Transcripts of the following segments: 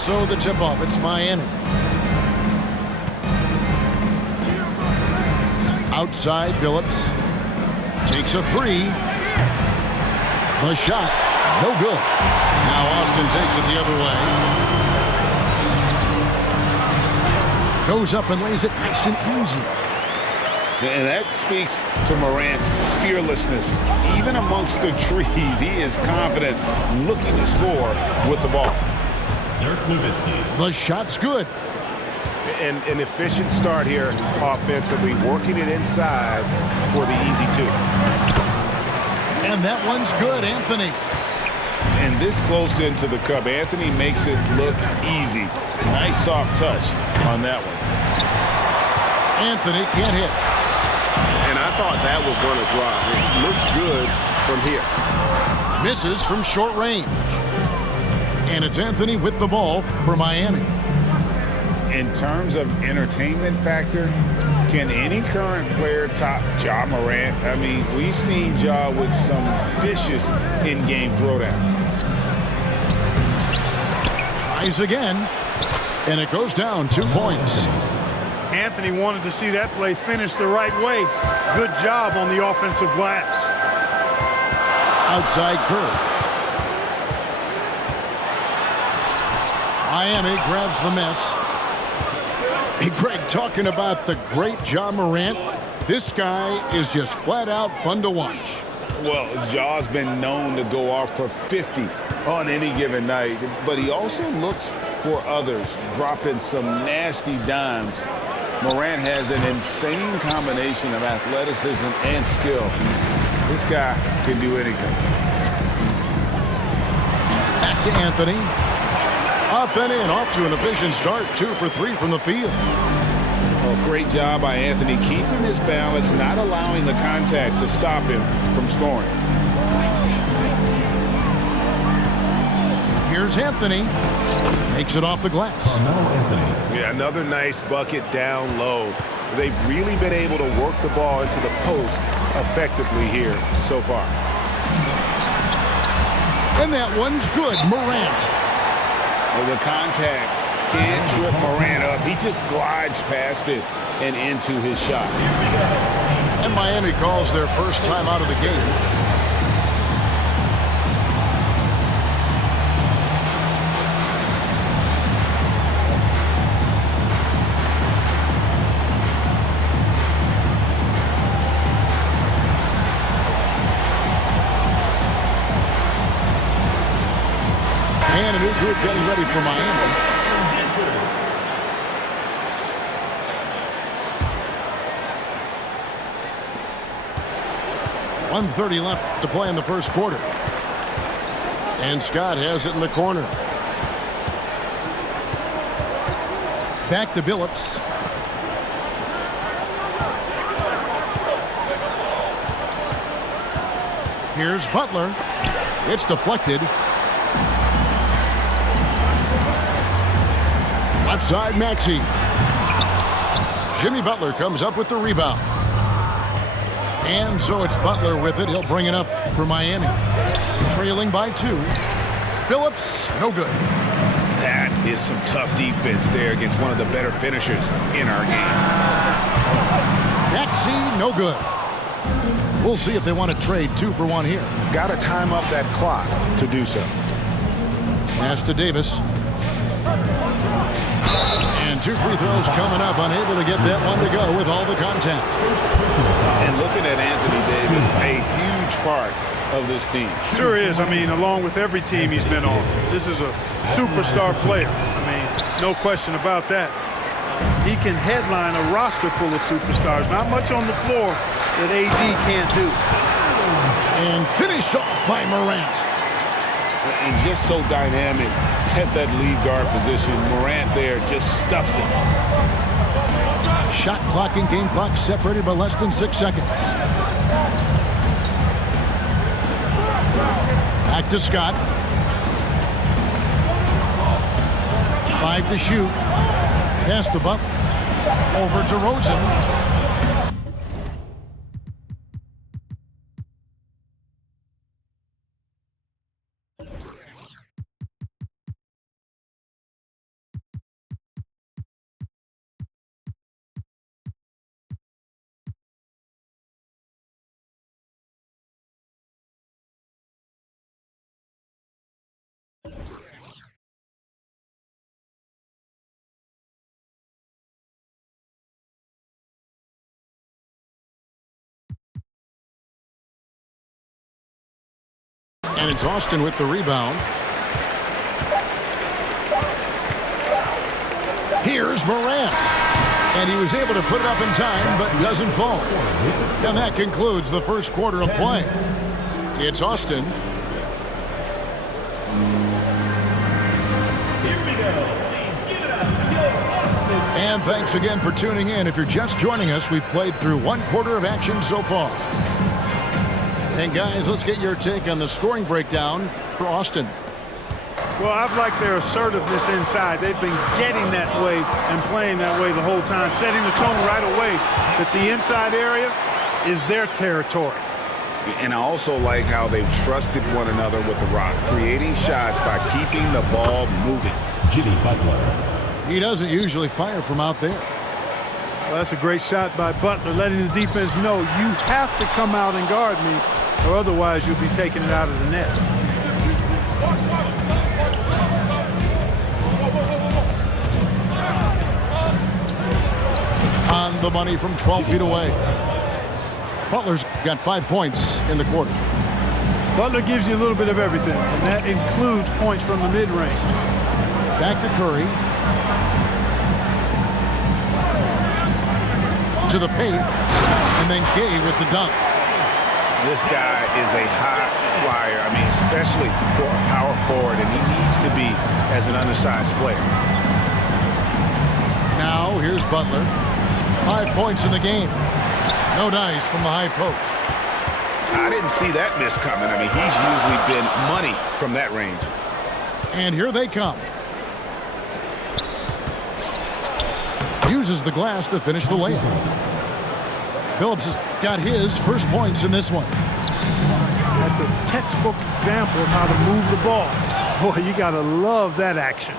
So the tip-off, it's Miami. Outside, Billups takes a three. The shot, no good. Now Austin takes it the other way. Goes up and lays it nice and easy. And that speaks to Morant's fearlessness. Even amongst the trees, he is confident, looking to score with the ball. Dirk Nowitzki. The shot's good. And an efficient start here offensively, working it inside for the easy two. And that one's good, Anthony. And this close into the cup, Anthony makes it look easy. Nice soft touch on that one. Anthony can't hit. And I thought that was going to drop. It looked good from here. Misses from short range. And it's Anthony with the ball for Miami. In terms of entertainment factor, can any current player top Ja Morant? I mean, we've seen Ja with some vicious in-game throwdown. Tries again, and it goes down 2 points. Anthony wanted to see that play finish the right way. Good job on the offensive glass. Outside Kerr. Miami grabs the miss. Hey, Greg, talking about the great Ja Morant, this guy is just flat out fun to watch. Well, Ja's been known to go off for 50 on any given night, but he also looks for others, dropping some nasty dimes. Morant has an insane combination of athleticism and skill. This guy can do anything. Back to Anthony. Up and in, off to an efficient start. 2 for 3 from the field. Oh, great job by Anthony keeping his balance, not allowing the contact to stop him from scoring. Here's Anthony. Makes it off the glass. Carmelo Anthony. Yeah, another nice bucket down low. They've really been able to work the ball into the post effectively here so far. And that one's good. Morant. Well, the contact can't trip Morant up. He just glides past it and into his shot. And Miami calls their first time out of the game. And a new group getting ready for Miami. .130 left to play in the first quarter. And Scott has it in the corner. Back to Billups. Here's Butler. It's deflected. Left side, Maxey. Jimmy Butler comes up with the rebound. And so it's Butler with it. He'll bring it up for Miami. Trailing by 2. Billups, no good. That is some tough defense there against one of the better finishers in our game. Maxey, no good. We'll see if they want to trade 2 for 1 here. Got to time up that clock to do so. Pass to Davis. And 2 free throws coming up. Unable to get that one to go with all the contact. And looking at Anthony Davis, a huge part of this team. Sure is. I mean, along with every team he's been on, this is a superstar player. I mean, no question about that. He can headline a roster full of superstars. Not much on the floor that AD can't do. And finished off by Morant. And just so dynamic at that lead guard position. Morant there just stuffs it. Shot clock and game clock separated by less than 6 seconds. Back to Scott. 5 to shoot. Pass to Butler. Over to Rosen. And it's Austin with the rebound. Here's Morant. And he was able to put it up in time, but doesn't fall. And that concludes the first quarter of play. It's Austin. And thanks again for tuning in. If you're just joining us, we've played through one quarter of action so far. And guys, let's get your take on the scoring breakdown for Austin. Well, I've liked their assertiveness inside. They've been getting that way and playing that way the whole time, setting the tone right away that the inside area is their territory. And I also like how they've trusted one another with the rock, creating shots by keeping the ball moving. Jimmy Butler. He doesn't usually fire from out there. Well, that's a great shot by Butler, letting the defense know you have to come out and guard me, or otherwise you'll be taking it out of the net. On the money from 12 feet away. Butler's got 5 points in the quarter. Butler gives you a little bit of everything, and that includes points from the mid-range. Back to Curry. To the paint, and then Gay with the dunk. This guy is a high flyer. I mean, especially for a power forward, and he needs to be as an undersized player. Now, here's Butler. 5 points in the game. No dice from the high post. I didn't see that miss coming. I mean, he's usually been money from that range. And here they come. Uses the glass to finish the layup. Phillips has got his first points in this one. That's a textbook example of how to move the ball. Boy, you got to love that action.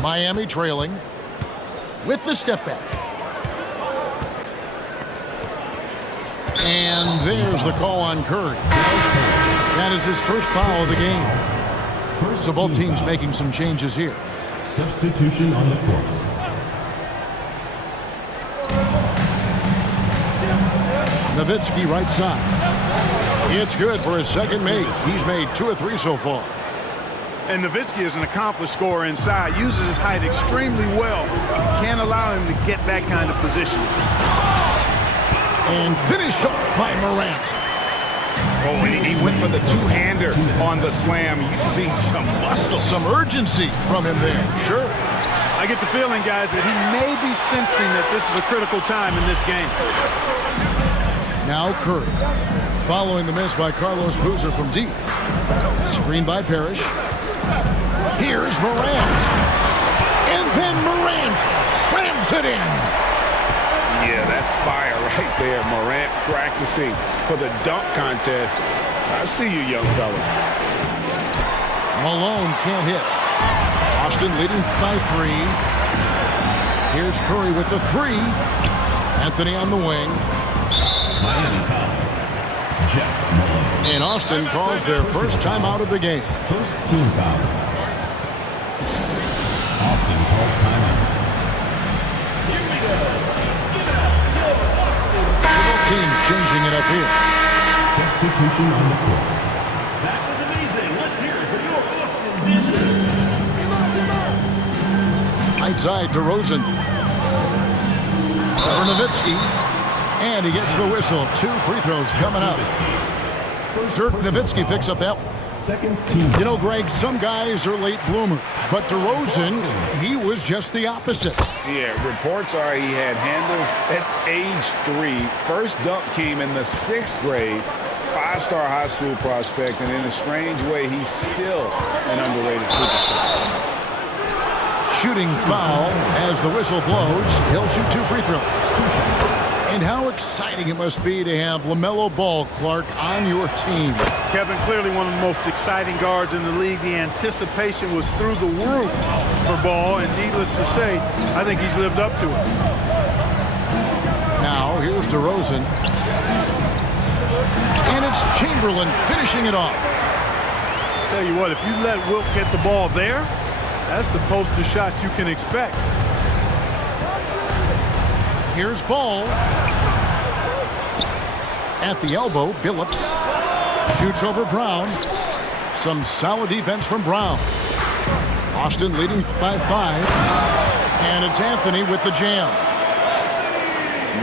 Miami trailing with the step back. And there's the call on Curry. That is his first foul of the game. So both teams making some changes here. Substitution on the court. Nowitzki right side. It's good for his second make. He's made 2 of 3 so far. And Nowitzki is an accomplished scorer inside. Uses his height extremely well. Can't allow him to get that kind of position. And finished off by Morant. Oh, and he went for the two-hander on the slam, using some muscle. Some urgency from him there. Sure. I get the feeling, guys, that he may be sensing that this is a critical time in this game. Now Curry, following the miss by Carlos Boozer from deep. Screen by Parrish. Here's Morant. And then Morant slams it in. Yeah, that's fire right there. Morant practicing for the dunk contest. I see you, young fella. Malone can't hit. Austin leading by 3. Here's Curry with the 3. Anthony on the wing. Miami foul. Jeff Malone. And Austin calls their first timeout of the game. First team foul. Austin calls timeout. Both teams changing it up here. Substitution on the court. That was amazing. Let's hear it for your Austin dancers. Right side, DeRozan. For Nowitzki. And he gets the whistle. 2 free throws coming up. Dirk Nowitzki picks up that one. Second team. You know, Greg, some guys are late bloomers, but DeRozan, he was just the opposite. Yeah, reports are he had handles at age 3. First dunk came in the 6th grade. 5-star high school prospect, and in a strange way, he's still an underrated superstar. Shooting foul as the whistle blows. He'll shoot 2 free throws. And how exciting it must be to have LaMelo Ball, Clark, on your team. Kevin, clearly one of the most exciting guards in the league. The anticipation was through the roof for Ball, and needless to say, I think he's lived up to it. Now, here's DeRozan. And it's Chamberlain finishing it off. Tell you what, if you let Wilt get the ball there, that's the poster shot you can expect. Here's Ball. At the elbow, Billups. Shoots over Brown. Some solid defense from Brown. Austin leading by 5. And it's Anthony with the jam.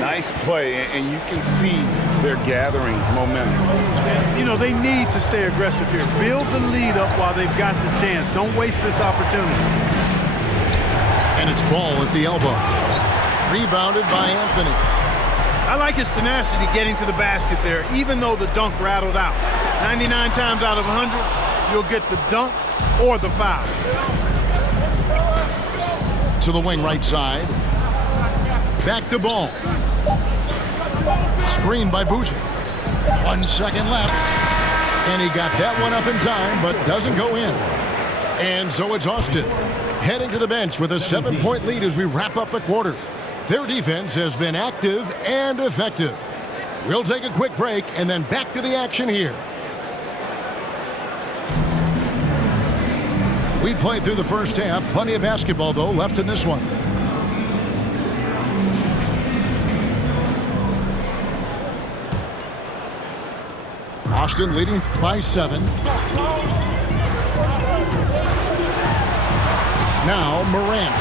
Nice play, and you can see they're gathering momentum. You know, they need to stay aggressive here. Build the lead up while they've got the chance. Don't waste this opportunity. And it's Ball at the elbow. Rebounded by Anthony. I like his tenacity getting to the basket there, even though the dunk rattled out. 99 times out of 100, you'll get the dunk or the foul. To the wing right side. Back to Ball. Screen by Boozer. 1 second left. And he got that one up in time, but doesn't go in. And so it's Austin heading to the bench with a 7-point lead as we wrap up the quarter. Their defense has been active and effective. We'll take a quick break and then back to the action here. We played through the first half. Plenty of basketball, though, left in this one. Austin leading by 7. Now Morant.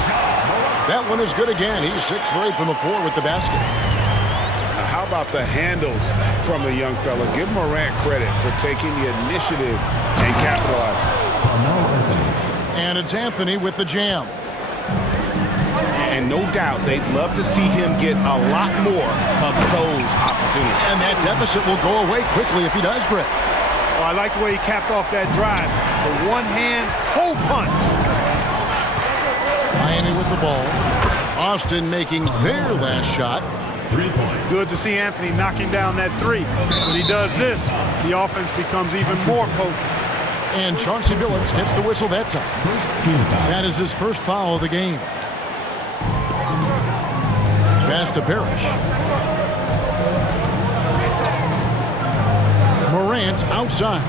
That one is good again. He's 6 for 8 from the floor with the basket. Now, how about the handles from the young fella? Give Morant credit for taking the initiative and capitalizing. And it's Anthony with the jam. And no doubt they'd love to see him get a lot more of those opportunities. And that deficit will go away quickly if he does, Brett. Well, I like the way he capped off that drive. The one-hand hole punch. Miami with the ball. Austin making their last shot. 3 points. Good to see Anthony knocking down that 3. When he does this, the offense becomes even more potent. And Chauncey Billups gets the whistle that time. First team foul. That is his first foul of the game. Pass to Parrish. Morant outside.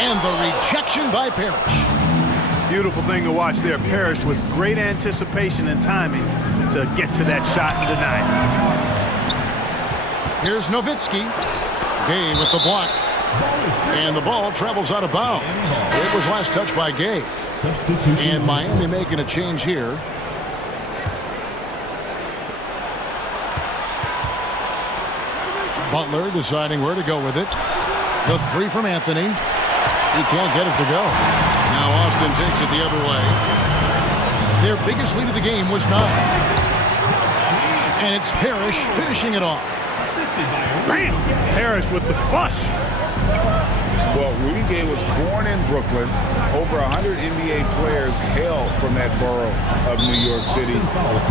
And the rejection by Parrish. Beautiful thing to watch there. Parrish with great anticipation and timing to get to that shot and deny it. Here's Nowitzki. Gay with the block. And the ball travels out of bounds. It was last touched by Gay. Substitution. And Miami making a change here. Butler deciding where to go with it. The 3 from Anthony. He can't get it to go. Now Austin takes it the other way. Their biggest lead of the game was 9. And it's Parrish finishing it off. Bam! Parrish with the flush. Well, Rudy Gay was born in Brooklyn. Over 100 NBA players hail from that borough of New York City,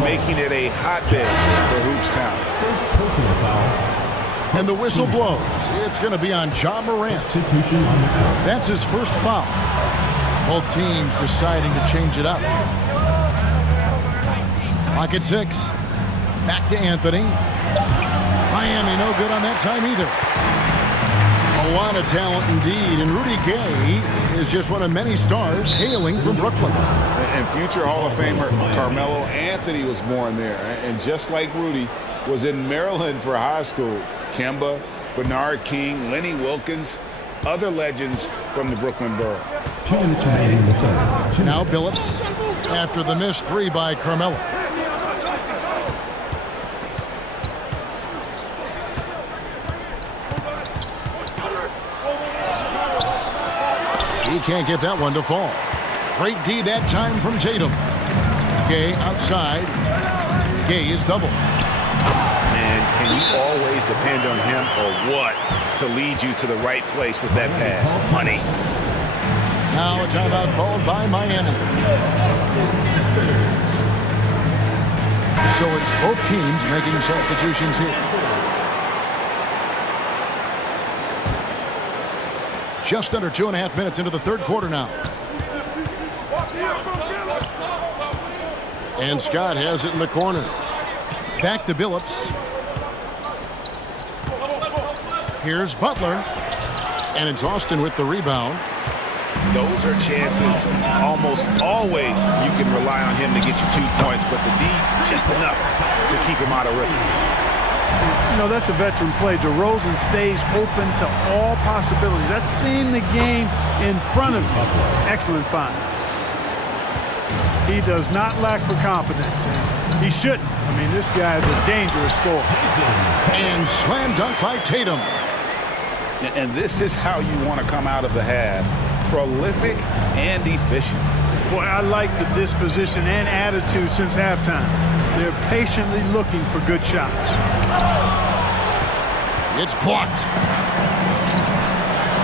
making it a hotbed for Hoopstown. First personal foul. And the whistle blows. It's going to be on Ja Morant. Substitution on the court. That's his first foul. Both teams deciding to change it up. Clock at 6. Back to Anthony. Miami no good on that time either. A lot of talent indeed, and Rudy Gay is just one of many stars hailing from Brooklyn. And future Hall of Famer Carmelo Anthony was born there. And just like Rudy, was in Maryland for high school. Kemba, Bernard King, Lenny Wilkins, other legends from the Brooklyn borough. 2 minutes remaining in the third. 2 Now minutes. Billups after the missed 3 by Carmelo. He can't get that one to fall. Great D that time from Tatum. Gay outside. Gay is double. And can you always depend on him or what to lead you to the right place with that pass? Money. Now a timeout called by Miami. So it's both teams making substitutions here. Just under 2.5 minutes into the third quarter now. And Scott has it in the corner. Back to Billups. Here's Butler. And it's Austin with the rebound. Those are chances almost always you can rely on him to get you 2 points, but the D just enough to keep him out of rhythm. You know, that's a veteran play. DeRozan stays open to all possibilities. That's seeing the game in front of you. Excellent find. He does not lack for confidence. And he shouldn't. I mean, this guy is a dangerous scorer. And slam dunk by Tatum. And this is how you want to come out of the half. Prolific and efficient. Boy, I like the disposition and attitude since halftime. They're patiently looking for good shots. It's blocked.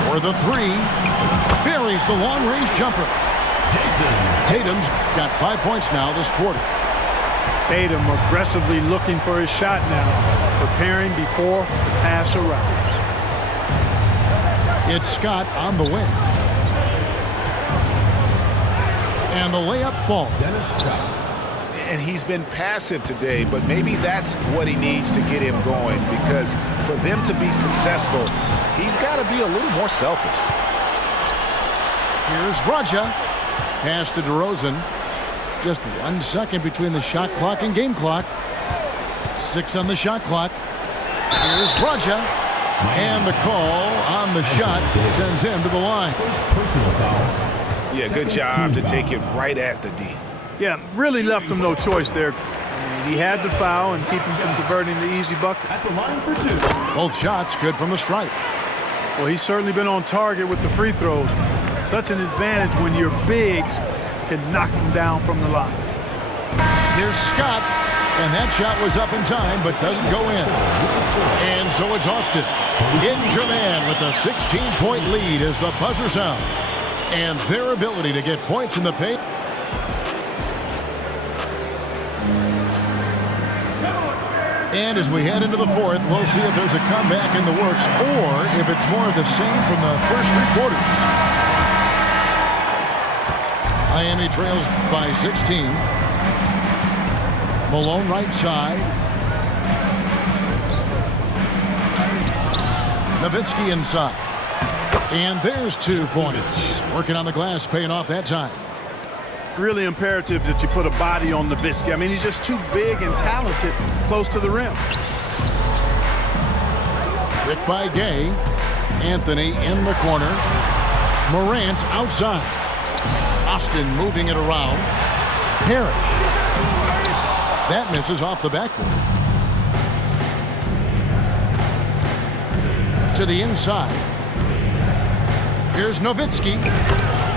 For the three. Buries the long-range jumper. Tatum's got 5 points now this quarter. Tatum aggressively looking for his shot now, preparing before the pass arrives. It's Scott on the wing. And the layup falls. Dennis Scott. And he's been passive today, but maybe that's what he needs to get him going, because for them to be successful, he's got to be a little more selfish. Here's Raja. Pass to DeRozan. Just 1 second between the shot clock and game clock. 6 on the shot clock. Here's Raja. And the call on the shot sends him to the line. Personal foul. Yeah, good job to take it right at the D. Yeah, really left him no choice there. I mean, he had the foul and keep him from converting the easy bucket. At the line for 2. Both shots good from the stripe. Well, he's certainly been on target with the free throws. Such an advantage when your bigs can knock him down from the line. Here's Scott. And that shot was up in time, but doesn't go in. And so it's Austin in command with a 16-point lead as the buzzer sounds. And their ability to get points in the paint. And as we head into the fourth, we'll see if there's a comeback in the works or if it's more of the same from the first 3 quarters. Miami trails by 16. Malone right side. Nowitzki inside. And there's 2 points. Working on the glass, paying off that time. Really imperative that you put a body on Nowitzki. I mean, he's just too big and talented close to the rim. Picked by Gay. Anthony in the corner. Morant outside. Austin moving it around. Parrish. That misses off the backboard. To the inside. Here's Nowitzki.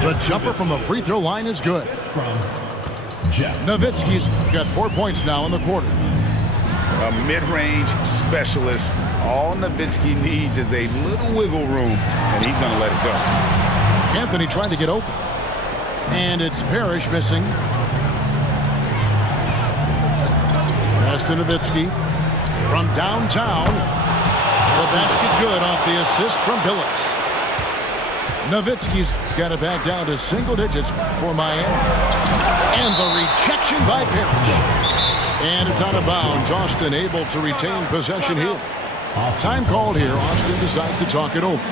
The jumper from the free throw line is good. From Jeff. Nowitzki's got 4 points now in the quarter. A mid-range specialist. All Nowitzki needs is a little wiggle room, and he's going to let it go. Anthony trying to get open. And it's Parrish missing. Pass to Nowitzki. From downtown. The basket good off the assist from Billups. Nowitzki's got it back down to single digits for Miami. And the rejection by Parrish. And it's out of bounds. Austin able to retain possession here. Time called here. Austin decides to talk it over.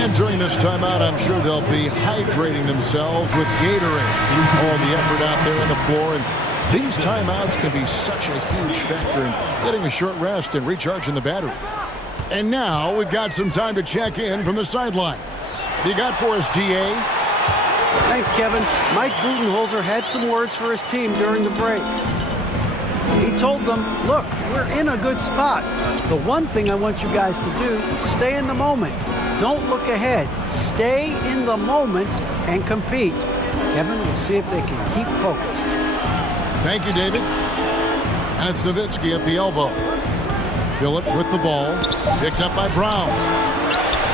And during this timeout, I'm sure they'll be hydrating themselves with Gatorade. All the effort out there on the floor. And these timeouts can be such a huge factor in getting a short rest and recharging the battery. And now we've got some time to check in from the sidelines. You got for us, D.A.? Thanks, Kevin. Mike Budenholzer had some words for his team during the break. He told them, look, we're in a good spot. The one thing I want you guys to do, stay in the moment. Don't look ahead. Stay in the moment and compete. Kevin, we'll see if they can keep focused. Thank you, David. That's Nowitzki at the elbow. Billups with the ball. Picked up by Brown.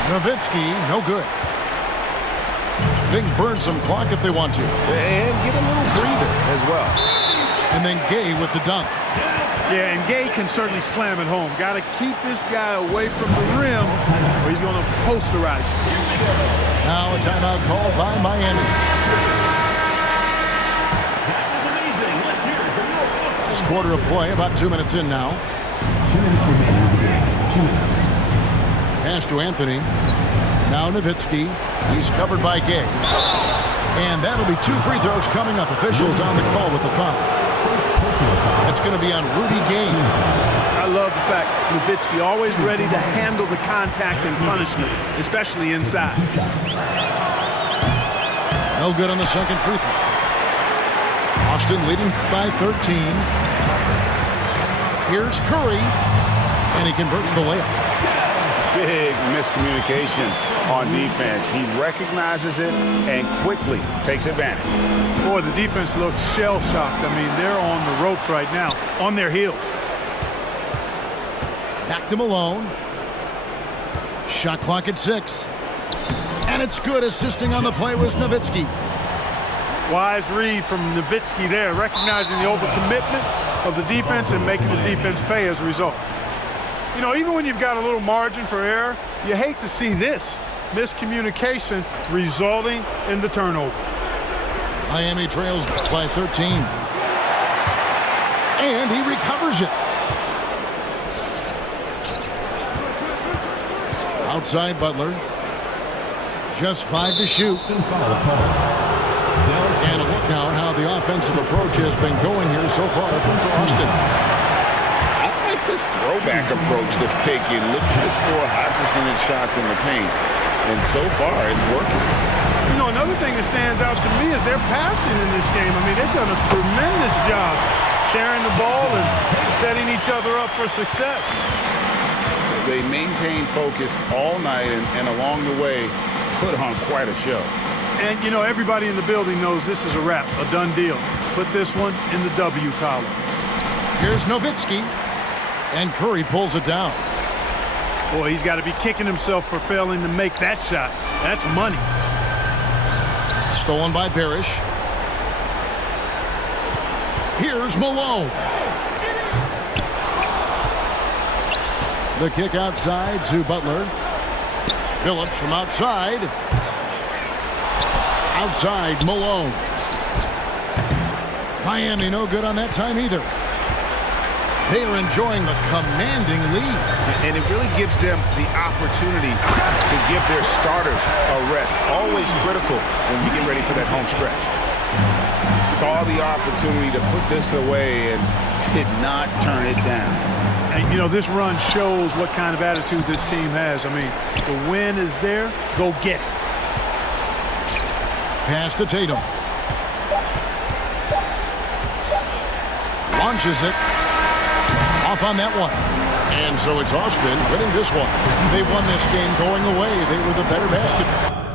Nowitzki, no good. They can burn some clock if they want to. And get a little breather as well. And then Gay with the dunk. Yeah, and Gay can certainly slam it home. Got to keep this guy away from the rim or he's going to posterize you. Now a timeout called by Miami. Last quarter of play, about 2 minutes in now. 2 minutes remaining in the game. 2 minutes. Pass to Anthony. Now Nowitzki. He's covered by Gay. And that'll be 2 free throws coming up. Officials on the call with the foul. That's going to be on Rudy Gay. I love the fact Nowitzki always ready to handle the contact and punishment, especially inside. No good on the second free throw. Austin leading by 13. Here's Curry, and he converts the layup. Big miscommunication on defense. He recognizes it and quickly takes advantage. Boy, the defense looks shell-shocked. I mean, they're on the ropes right now, on their heels. Back to Malone. Shot clock at 6. And it's good. Assisting on the play was Nowitzki. Wise read from Nowitzki there, recognizing the overcommitment of the defense and making the defense pay as a result. You know, even when you've got a little margin for error, you hate to see this miscommunication resulting in the turnover. Miami trails by 13. And he recovers it. Outside Butler. Just 5 to shoot. And a look now at how the offensive approach has been going here so far from Austin. I like this throwback approach they've taken. Looking to score high percentage shots in the paint. And so far, it's working. You know, another thing that stands out to me is their passing in this game. I mean, they've done a tremendous job sharing the ball and setting each other up for success. They maintain focus all night and along the way put on quite a show. And, you know, everybody in the building knows this is a wrap, a done deal. Put this one in the W column. Here's Nowitzki. And Curry pulls it down. Boy, he's got to be kicking himself for failing to make that shot. That's money. Stolen by Parrish. Here's Malone. The kick outside to Butler. Phillips from outside. Outside Malone. Miami no good on that time either. They are enjoying a commanding lead. And it really gives them the opportunity to give their starters a rest. Always critical when you get ready for that home stretch. Saw the opportunity to put this away and did not turn it down. And, you know, this run shows what kind of attitude this team has. I mean, the win is there. Go get it. Pass to Tatum. Launches it. Off on that one. And so it's Austin winning this one. They won this game going away. They were the better basketball.